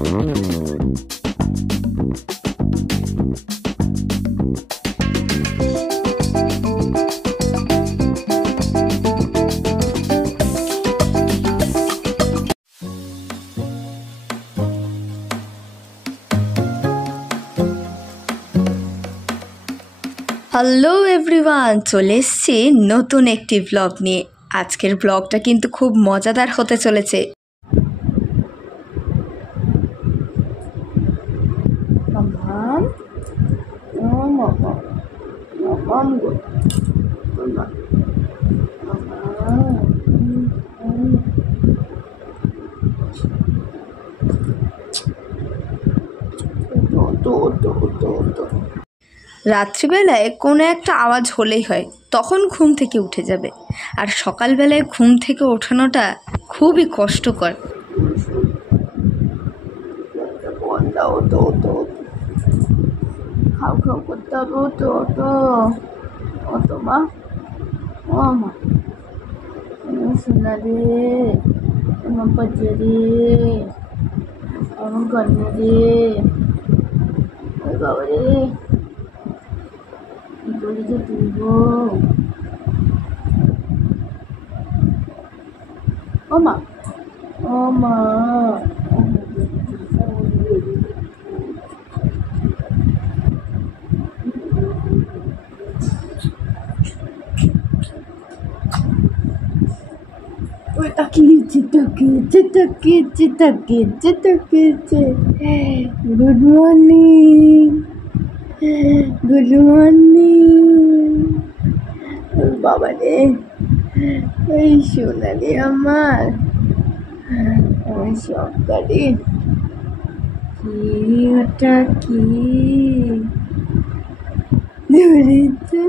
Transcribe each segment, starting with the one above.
Hello everyone, চলে এসেছি নতুন একটি ব্লগ নিয়ে। আজকের ব্লগটা কিন্তু খুব মজাদার হতে চলেছে। রাত্রিবেলায় কোনো একটা আওয়াজ হলেই হয়, তখন ঘুম থেকে উঠে যাবে। আর সকালবেলায় ঘুম থেকে ওঠানোটা খুবই কষ্টকর। খাও খাও করতে হবে, ওটো ওটো অটো মা, ও মা শোনা রে, আমার বাচ্চা রে, আমার কন্যা রে, ওই বাবা রে, কি করে যে তুলবো। ও মা, ও মা, তাকিয়েছে। Good morning, good morning. বাবা রে, এই সোনালি আমার সবকারে কি, ওটা কি ধরেছে?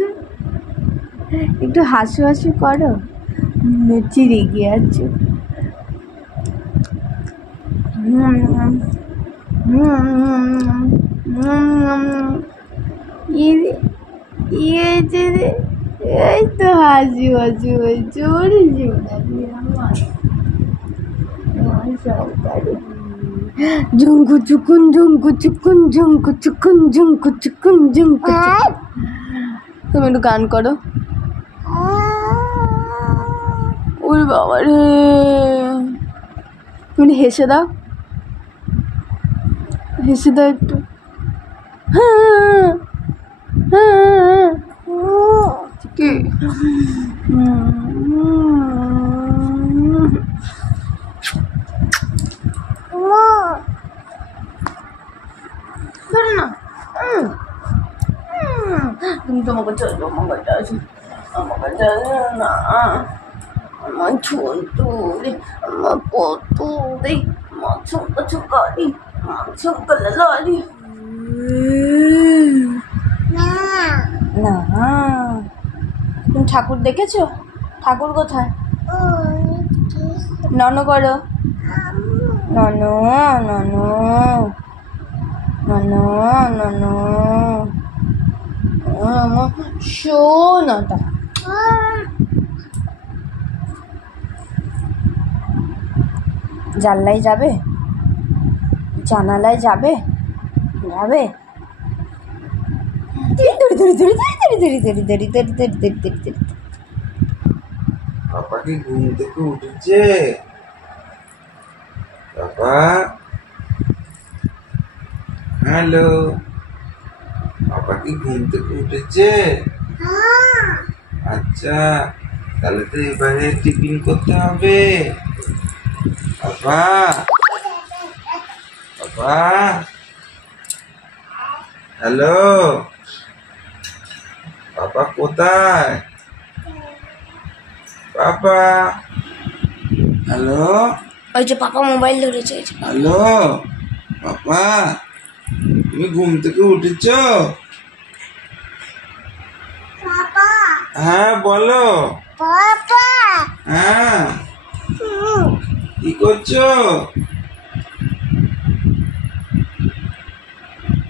একটু হাসু হাসু করো, চিড়ে গিয়ে আছো। এই তো হাসি হাসি হয়েছে, ওরে সোনালি আমার সবকারে। ঝুঙ্কু চুকুন ঝুঙ্কু চুকুন ঝুঙ্কু চুকুন ঝুঙ্কু চুকুন ঝুঙ্কু। তুমি একটু গান করো। ওরে বাবা রে, তুমি হেসে দাও, হেসে দাও একটু। কি না, তুমি তোমাকে চলো, আমার কাছে আছে, আমার কাছে আছে না, আমার ছোটু রে, আমার পতু রে, আমার ছোট ছোকারি, আমার ছোকলা লারি। না, তুমি ঠাকুর দেখেছো? ঠাকুর কোথায়? নন করো, নন নন নন নন, শোনাটা জানলায় যাবে, জানালায় যাবে, যাবে। পাপা কি ঘুম থেকে উঠেছে? পাপা, হ্যালো, পাপা কি ঘুম থেকে উঠেছে? আচ্ছা, তাহলে তো এবারে টিফিন করতে হবে। পাপা, পাপা, হ্যালো, পাপা কোথায়? পাপা, হ্যালো, ওই যে পাপা মোবাইল ধরেছে। হ্যালো পাপা, তুমি ঘুম থেকে উঠেছ? হ্যাঁ বলো। হ্যাঁ, কি করছো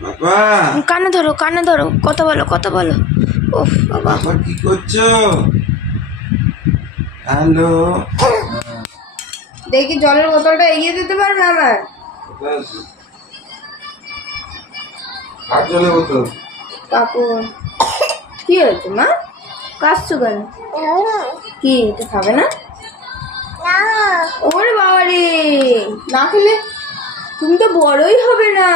বাবা? কানে ধরো, কানে ধরো, কথা বলো, কথা বলো। ওহ বাবা, বাবা কি করছো? হ্যালো, দেখি জলের বোতলটা এগিয়ে দিতে পারবে আমার? হাত জ্বলে হতো কাকুর কি হয়েছে মা? কাশছো কেন? কি এটা খাবে না? ওরে বাবা রে, না খেলে তুমি তো বড়ই হবে না।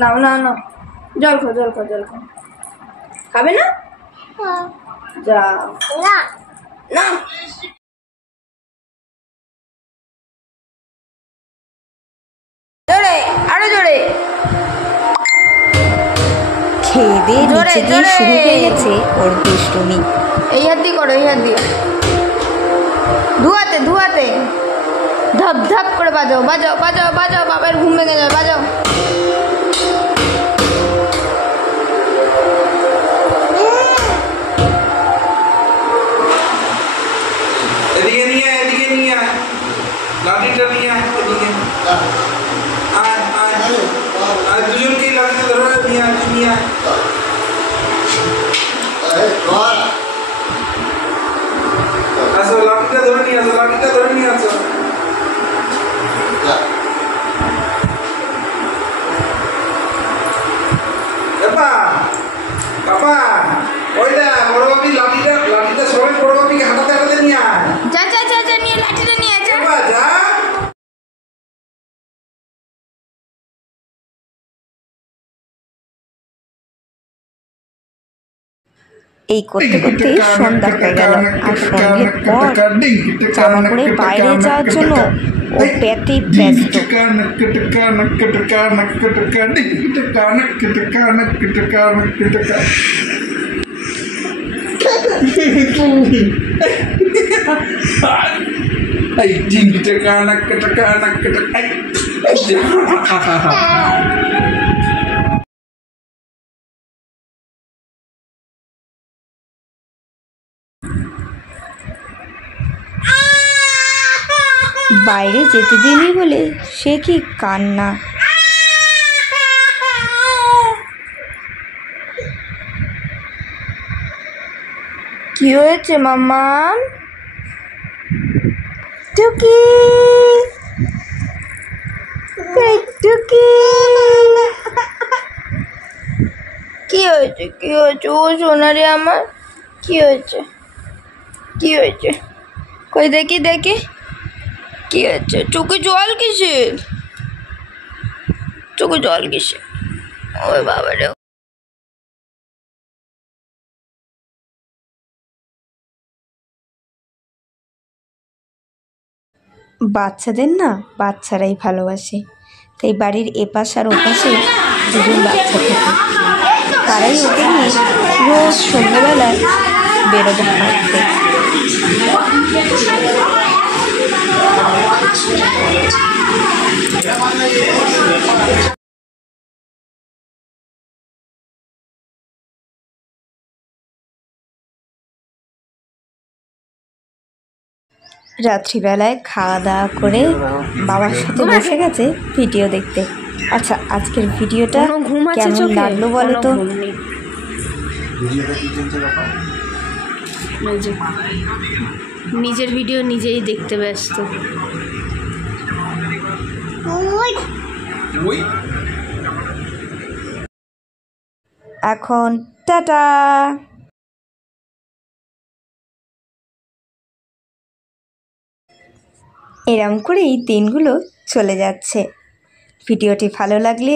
নাও না না, জল খাও জল খাও জল খাও। খাবে না? যা না। জোরে, আরো জোরে। খেয়ে দিয়ে নিচে গিয়ে শুরু হয়ে গেছে ওর দুষ্টুমি। এই হাত দিয়ে করো, এই হাত দিয়ে ধুয়াতে ধুয়াতে ধপ ধপ করে বাজাও বাজাও বাজাও বাজাও, বাবার ঘুম ভেঙে যাবে, বাজাও। এদিকে নিয়ে লাঠিটা নিয়ে এদিকে আর দুজনকে লাঠিটা ধরে নিয়ে আসো, লাঠিটা ধরে নিয়ে আসো বাবা ওইটা বড় বাপি লাঠিটা সবাই বড় বাপিকে হাঁটাতে নিয়ে আয়। যা যা যা যা, নিয়ে লাঠিটা নিয়ে যা। যা এই করতে করতে সন্ধ্যা হয়ে গেল। আর সন্ধ্যের পর জামা পরে বাইরে যাওয়ার জন্য ও পেতে ব্যস্ত। বাইরে যেতে দিনি বলে সে কি কান্না। কি হয়েছে মাম্মা? টুকি টুকি, কি হয়েছে কি হয়েছে ও সোনারে আমার? কি হয়েছে কি হয়েছে? কই দেখি দেখি কি হয়েছে? চোখে জল কিসের? চোখে জল কিসের? ওই বাবা রে। বাচ্চাদের না বাচ্চারাই ভালোবাসে, তাই বাড়ির এপাশ আর ওপাশে দুজন বাচ্চা থাকে, তারাই ওকে নিয়ে রোজ সন্ধ্যেবেলায় বেরোবে হাঁটতে। রাত্রিবেলায় খাওয়া দাওয়া করে বাবার সাথে বসে গেছে ভিডিও দেখতে। আচ্ছা, আজকের ভিডিওটা কেমন লাগলো বলো তো? নিজের ভিডিও নিজেই দেখতে ব্যস্ত। এখন টাটা। এরম করে এই দিনগুলো চলে যাচ্ছে। ভিডিওটি ভালো লাগলে